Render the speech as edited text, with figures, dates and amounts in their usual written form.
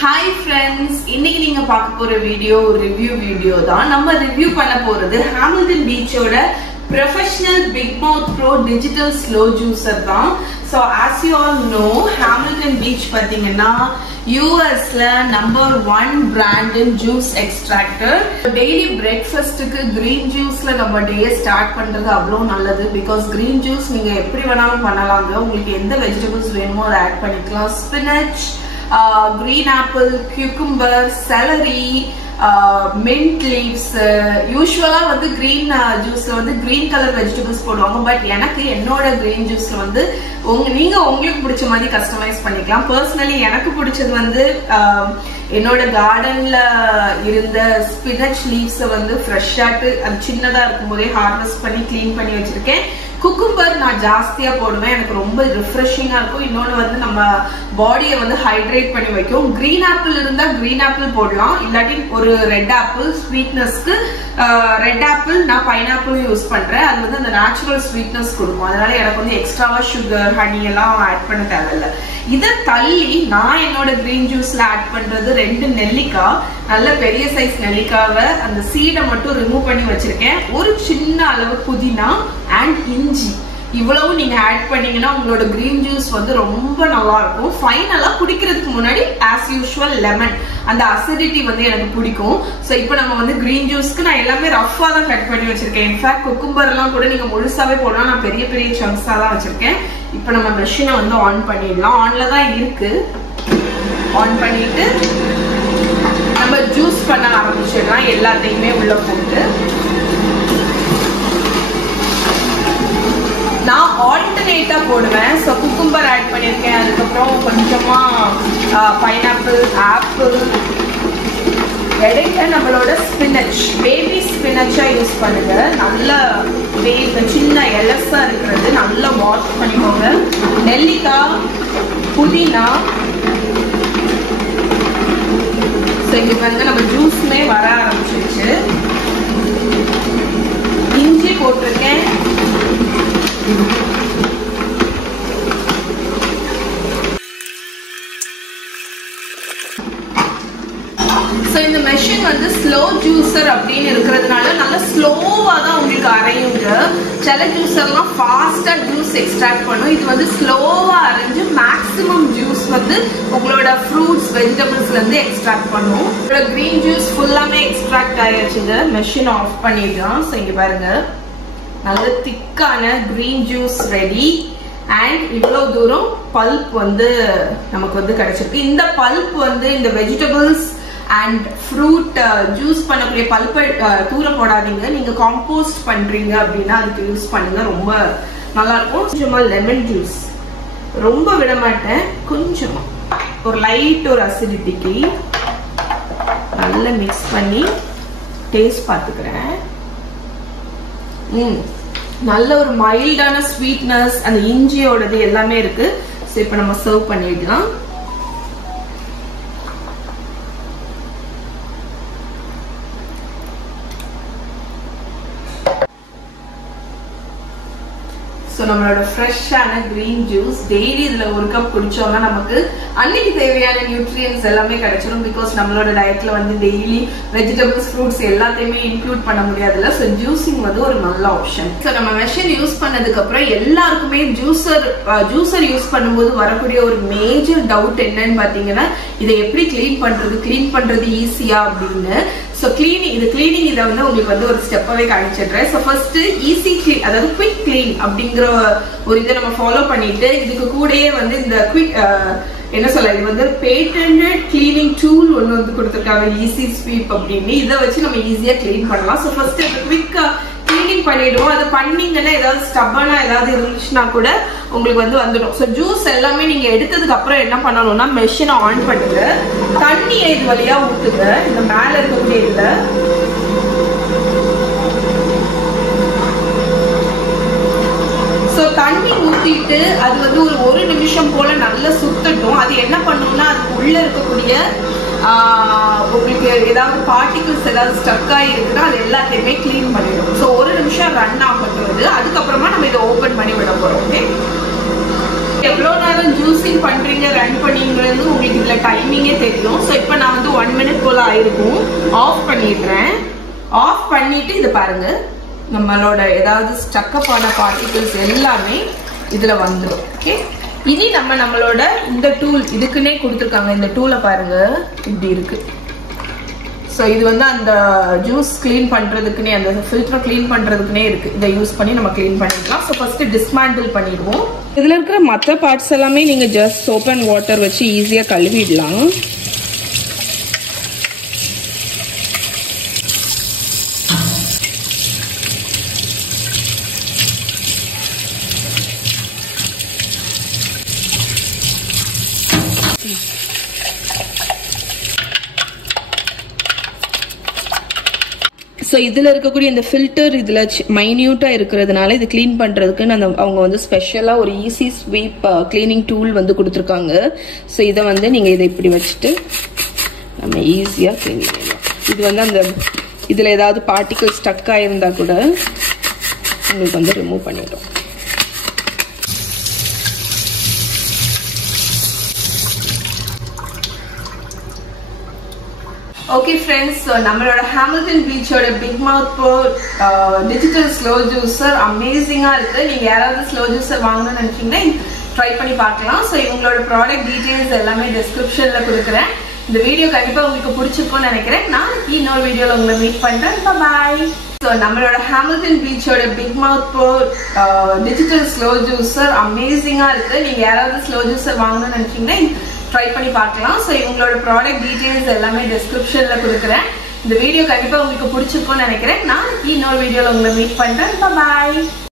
Hi friends, இன்னைக்கு நீங்க பார்க்க போற வீடியோ ரிவ்யூ வீடியோ தான். நம்ம ரிவ்யூ பண்ண போறது Hamilton Beach ஓட professional big mouth pro digital slow juicer தான். So as you all know, Hamilton Beach பாத்தீங்கன்னா USல number 1 brand in juice extractor. Daily breakfastக்கு green juiceல நம்ம டே ஸ்டார்ட் பண்றது அவ்வளவு நல்லது. Because green juice நீங்க எப்படி வேணாலும் பண்ணலாங்க. உங்களுக்கு எந்த vegetables வேணுமோ அதை ஆட் பண்ணிக்கலாம். Spinach, green apple, cucumber, celery, mint leaves. Usually வந்து green juice வந்து green color vegetables போடுவாங்க. But எனக்கு என்னோட green juice வந்து நீங்க உங்களுக்கு பிடிச்ச மாதிரி கஸ்டமைஸ் பண்ணிக்கலாம். Personally எனக்கு பிடிச்சது வந்து என்னோட கார்டன்ல இருந்த ஸ்பினச் லீவ்ஸ் வந்து ஃப்ரெஷ்ஷாட்டு அது சின்னதா இருக்கும்போதே ஹார்வெஸ்ட் பண்ணி கிளீன் பண்ணி வச்சிருக்கேன். குக்கும்பர் நான் ஜாஸ்தியா போடுவேன், எனக்கு ரொம்ப ரிஃப்ரெஷிங்கா இருக்கும். இன்னொன்று வந்து நம்ம பாடியை வந்து ஹைட்ரேட் பண்ணி வைக்கும். கிரீன் ஆப்பிள் இருந்தா கிரீன் ஆப்பிள் போடலாம், இல்லாட்டி ஒரு ரெட் ஆப்பிள் ஸ்வீட்னஸ்க்கு ரெட் ஆப்பிள் நான் பைனாப்பிள் யூஸ் பண்றேன். அது வந்து அந்த நேச்சுரல் ஸ்வீட்னஸ் கொடுக்கும். அதனால எனக்கு வந்து எக்ஸ்ட்ராவா சுகர் ஹனி எல்லாம் ஆட் பண்ண தேவையில்லை. இதை தள்ளி நான் என்னோட கிரீன் ஜூஸ்ல ஆட் பண்றது 2 நெல்லிக்காய், நல்ல பெரிய சைஸ் நெல்லிக்காவை அந்த சீடை மட்டும் ரிமூவ் பண்ணி வச்சிருக்கேன். ஒரு சின்ன அளவு புதினா அண்ட் இஞ்சி, இவ்வளவு நீங்க ஆட் பண்ணீங்கன்னா உங்களோட கிரீன் ஜூஸ் வந்து ரொம்ப நல்லா இருக்கும். ஃபைனலா குடிக்கிறதுக்கு முன்னாடி ஆஸ் யூஷுவல் லெமன், அந்த அசிடிட்டி வந்து எனக்கு பிடிக்கும். ஸோ இப்போ நம்ம வந்து கிரீன் ஜூஸ்க்கு நான் எல்லாமே ரஃபா தான் கட் பண்ணி வச்சிருக்கேன். இன்ஃபேக்ட் குக்கும்பர் எல்லாம் கூட நீங்க முழுசாவே போடலாம், நான் பெரிய பெரிய சங்க்ஸா தான் வச்சிருக்கேன். இப்போ நம்ம மெஷினை வந்து ஆன் பண்ணிடலாம். ஆன்ல தான் இருக்கு. ஆன் பண்ணிட்டு நம்ம ஜூஸ் பண்ண ஆரம்பிச்சிடலாம். எல்லாத்தையுமே உள்ள போட்டு நான் ஆல்டர்னேட்டா போடுவேன். ஸோ குக்கும்பர் ஆட் பண்ணியிருக்கேன், அதுக்கப்புறம் கொஞ்சமா பைனாப்பிள், ஆப்பிள், இடையில நம்மளோட ஸ்பினச், பேபி ஸ்பினச்சா யூஸ் பண்ணுங்க. நல்ல சின்ன எலசா இருக்கிறது நல்லா வாஷ் பண்ணிக்கோங்க. நெல்லிக்காய், புதினா, இங்க பாருங்க நம்ம ஜூஸ்மே வர ஆரம்பிச்சிருச்சு. இஞ்சி போட்டிருக்கேன். இந்த மெஷின் வந்து ஸ்லோ ஜூசர் அப்படின்னு இருக்கிறதுனால நல்லா ஸ்லோவா தான் உங்களுக்கு அரையுங்க. சில ஜூசர்லாம் ஃபாஸ்டா ஜூஸ் எக்ஸ்ட்ராக்ட் பண்ணும். இது வந்து ஸ்லோவா அரைஞ்சு மேக்ஸிமம் ஜூஸ் வந்து உங்களோட ஃப்ரூட்ஸ் வெஜிடபிள்ஸ்ல இருந்து எக்ஸ்ட்ராக்ட் பண்ணும். கிரீன் ஜூஸ் ஃபுல்லாமே எக்ஸ்ட்ராக்ட் ஆயிடுச்சுங்க. மெஷின் ஆஃப் பண்ணிடலாம். ஸோ இங்க பாருங்க நல்ல திக்கான கிரீன் ஜூஸ் ரெடி. அண்ட் இவ்வளவு தூரம் பல்ப் வந்து நமக்கு வந்து கிடைச்சிருக்கு. இந்த பல்ப் வந்து இந்த வெஜிடபிள்ஸ் அண்ட் ஃப்ரூட் ஜூஸ் பண்ணக்கூடிய பல்பை தூர போடாதீங்க. நீங்க காம்போஸ்ட் பண்றீங்க அப்படின்னா அதுக்கு யூஸ் பண்ணுங்க, ரொம்ப நல்லா இருக்கும். கொஞ்சமா லெமன் ஜூஸ், ரொம்ப விட மாட்டேன், கொஞ்சமா ஒரு லைட் ஒரு அசிடிட்டிக்கு நல்லா மிக்ஸ் பண்ணி டேஸ்ட் பார்த்துக்கிறேன். நல்ல ஒரு மைல்டான ஸ்வீட்னஸ், அந்த இஞ்சியோடது எல்லாமே இருக்கு. ஸோ இப்போ நம்ம சர்வ் பண்ணிடலாம். நம்மளோட ஃப்ரெஷ்ஷான கிரீன் ஜூஸ் டெய்லி இதுல ஒரு கப் குடிச்சோம்னா நமக்கு அன்னைக்கு தேவையான நியூட்ரியன்ஸ் எல்லாமே கிடைச்சிடும். பிகாஸ் நம்மளோட டயட்ல வந்து டெய்லி வெஜிடபிள்ஸ் ஃப்ரூட்ஸ் எல்லாத்தையுமே இன்க்ளூட் பண்ண முடியாதுல்ல. ஸோ ஜூசிங் வந்து ஒரு நல்ல ஆப்ஷன். ஸோ நம்ம மெஷின் யூஸ் பண்ணதுக்கு அப்புறம் எல்லாருக்குமே ஜூசர் யூஸ் பண்ணும்போது வரக்கூடிய ஒரு மேஜர் டவுட் என்னன்னு பாத்தீங்கன்னா, இதை எப்படி கிளீன் பண்றது ஈஸியா அப்படின்னு. ஸோ கிளீனிங் இதை வந்து உங்களுக்கு வந்து ஒரு ஸ்டெப்பாவே காமிச்சிடுறேன். ஸோ ஃபர்ஸ்ட் ஈஸி கிளீன், அதாவது குவிக் கிளீன் அப்படிங்கிற ஒரு இதை நம்ம ஃபாலோ பண்ணிட்டு, இதுக்கு கூடயே வந்து இந்த குவிக் என்ன சொல்ல, இது வந்து பேட்டன்ட் கிளீனிங் டூல் ஒன்று வந்து கொடுத்துருக்காங்க, ஈஸி ஸ்வீப் அப்படின்னு. இதை வச்சு நம்ம ஈஸியா கிளீன் பண்ணலாம். ஸோ ஃபர்ஸ்ட் இந்த குவிக்கா கிளீனிங் பண்ணிடுவோம். அதை பண்ணீங்கன்னா ஏதாவது ஸ்டப்பனா ஏதாவது இருந்துச்சுன்னா கூட உங்களுக்கு வந்து வந்துடும். ஸோ ஜூஸ் எல்லாமே நீங்க எடுத்ததுக்கு அப்புறம் என்ன பண்ணணும்னா, மெஷினை ஆன் பண்ணுங்க, தண்ணியை இது வழியா ஊத்துங்க. இந்த மேல இருக்கக்கூடிய இதுல தண்ணி ஊத்திட்டு அது வந்து ஒரு நிமிஷம் போல நல்லா சுத்தட்டும். அது என்ன பண்ணும்னா, அதுக்கு உள்ள இருக்கக்கூடிய உங்களுக்கு ஏதாவது பார்ட்டிகிள்ஸ் ஏதாவது ஸ்டக் ஆகி இருக்குன்னா அது எல்லாத்தையுமே கிளீன் பண்ணிடும். ஸோ 1 நிமிஷம் ரன் ஆகட்டும். அதுக்கப்புறமா நம்ம இதை ஓபன் பண்ணி விட போறோம். ஓகே, எவ்வளவு நேரம் ஜூஸிங் பண்றீங்க ரன் பண்ணீங்கிறது உங்களுக்கு இதுல டைமிங்கே தெரியும். ஸோ இப்போ நான் வந்து 1 minute போல ஆயிருக்கும். ஆஃப் பண்ணிடுறேன். ஆஃப் பண்ணிட்டு இது பாருங்க, நம்மளோட ஏதாவது ஸ்டக்கப் ஆன பார்ட்டிகல்ஸ் எல்லாமே இதுல வந்துடும். ஓகே, இனி நம்மளோட இந்த டூல் இதுக்குன்னே கொடுத்துருக்காங்க. இந்த டூலை பாருங்க இப்படி இருக்கு. ஸோ இது வந்து அந்த ஜூஸ் கிளீன் பண்றதுக்குன்னே, அந்த ஃபில்டரை கிளீன் பண்றதுக்குன்னே இருக்கு. இதை யூஸ் பண்ணி நம்ம கிளீன் பண்ணிக்கலாம். ஸோ ஃபர்ஸ்ட் டிஸ்மேண்டில் பண்ணிடுவோம். இதுல இருக்கிற மற்ற பார்ட்ஸ் எல்லாமே நீங்க ஜஸ்ட் சோப் அண்ட் வாட்டர் வச்சு ஈஸியா கழுவிடலாம். ஸோ இதில் இருக்கக்கூடிய இந்த ஃபில்டர் இதில் மைன்யூட்டாக இருக்கிறதுனால இது க்ளீன் பண்ணுறதுக்கு அவங்க வந்து ஸ்பெஷலாக ஒரு ஈஸி ஸ்வீப் க்ளீனிங் டூல் வந்து கொடுத்துருக்காங்க. ஸோ இதை வந்து நீங்கள் இதை இப்படி வச்சுட்டு நம்ம ஈஸியாக க்ளீன் பண்ணலாம். இது வந்து அந்த இதில் ஏதாவது பார்ட்டிகல் ஸ்டக் ஆகிருந்தா கூட உங்களுக்கு வந்து ரிமூவ் பண்ணிடும். ஓகே ஃப்ரெண்ட்ஸ், நம்மளோட ஹாமில்டன் பீச்சோட பிக் மவுத் ப்ரோ டிஜிட்டல் ஸ்லோ ஜூஸர் அமேசிங்கா இருக்கு. நீங்க யாராவது ஸ்லோ ஜூஸர் வாங்கணும்னு நினைச்சீங்கன்னா ட்ரை பண்ணி பார்க்கலாம். ஸோ இவங்களோட ப்ராடக்ட் டீடைல்ஸ் எல்லாமே டிஸ்கிரிப்ஷன்ல கொடுக்குறேன். இந்த வீடியோ கண்டிப்பா உங்களுக்கு பிடிச்சிருக்கும்னு நினைக்கிறேன். நான் இன்னொரு வீடியோல உங்களை மீட் பண்றேன். பாய். ஸோ நம்மளோட ஹாமில்டன் பீச்சோட பிக் மவுத் ப்ரோ டிஜிட்டல் ஸ்லோ ஜூஸர் அமேசிங்கா இருக்கு. நீங்க யாராவது ஸ்லோ ஜூஸர் வாங்கணும்னு நினைச்சீங்கன்னா ட்ரை பண்ணி பார்க்கலாம். ஸோ இவங்களோட ப்ராடக்ட் டீடைல்ஸ் எல்லாமே டிஸ்கிரிப்ஷன்ல கொடுக்குறேன். இந்த வீடியோ கண்டிப்பா உங்களுக்கு பிடிச்சிருக்கும்னு நினைக்கிறேன். நான் இன்னொரு வீடியோல உங்களை மீட் பண்றேன். பாய்.